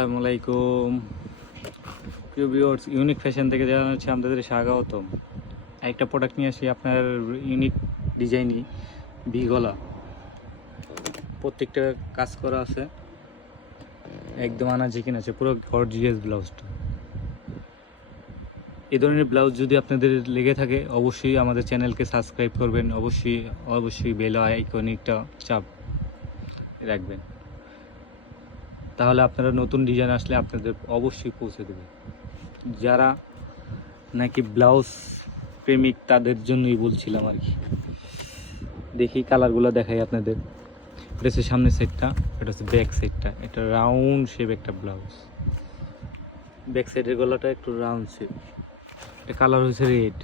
আসসালামু আলাইকুম প্রিয় ভিউয়ার্স, ইউনিক ফ্যাশন থেকে জানাচ্ছি আপনাদের স্বাগতম। একটা প্রোডাক্ট নিয়ে আসি আপনার ইউনিক ডিজাইনই ভি গলা, প্রত্যেকটা কাজ করা আছে, একদম আনাজিকিন আছে, পুরো গর্জিয়াস ব্লাউজটা। এই ধরনের ব্লাউজ যদি আপনাদের লেগে থাকে অবশ্যই আমাদের চ্যানেলকে সাবস্ক্রাইব করবেন, অবশ্যই বেল আইকনিকটা চাপ রাখবেন, তাহলে আপনারা নতুন ডিজাইন আসলে আপনাদের অবশ্যই পৌঁছে দেবে। যারা নাকি ব্লাউজ প্রেমিক তাদের জন্যই বলছিলাম আর কি। দেখি কালারগুলো দেখাই আপনাদের। এটা হচ্ছে সামনের সাইডটা, এটা হচ্ছে ব্যাক সাইডটা। এটা রাউন্ড শেপ একটা ব্লাউজ, ব্যাক সাইডের গলাটা একটু রাউন্ড শেপ। এটা কালার হচ্ছে রেড,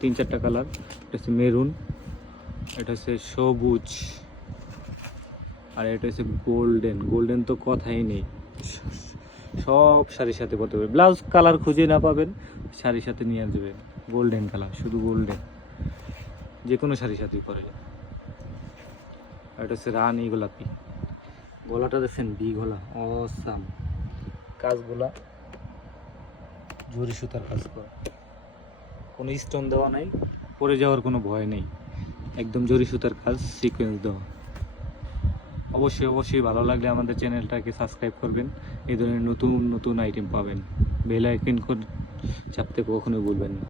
3-4টা কালার। এটা হচ্ছে মেরুন, এটা হচ্ছে সবুজ, আর এটা হচ্ছে গোল্ডেন। গোল্ডেন তো কথাই নেই, সব শাড়ির সাথে পরতে হবে। ব্লাউজ কালার খুঁজে না পাবেন, শাড়ির সাথে নিয়ে যাবেন গোল্ডেন কালার, শুধু গোল্ডেন, যে কোনো শাড়ির সাথেই পরে যাবে। আর এটা হচ্ছে রানী গোলাপি। গলাটা দেখছেন, বি গলা, অসাম। কাজগুলা জরি সুতার কাজ করা, কোনো স্টোন দেওয়া নাই, পরে যাওয়ার কোনো ভয় নেই, একদম জরি সুতার কাজ, সিকোয়েন্স দেওয়া। অবশ্যই ভালো লাগলে আমাদের চ্যানেলটাকে সাবস্ক্রাইব করবেন, এই ধরনের নতুন নতুন আইটেম পাবেন। বেল আইকন চাপতে কখনোই ভুলবেন না।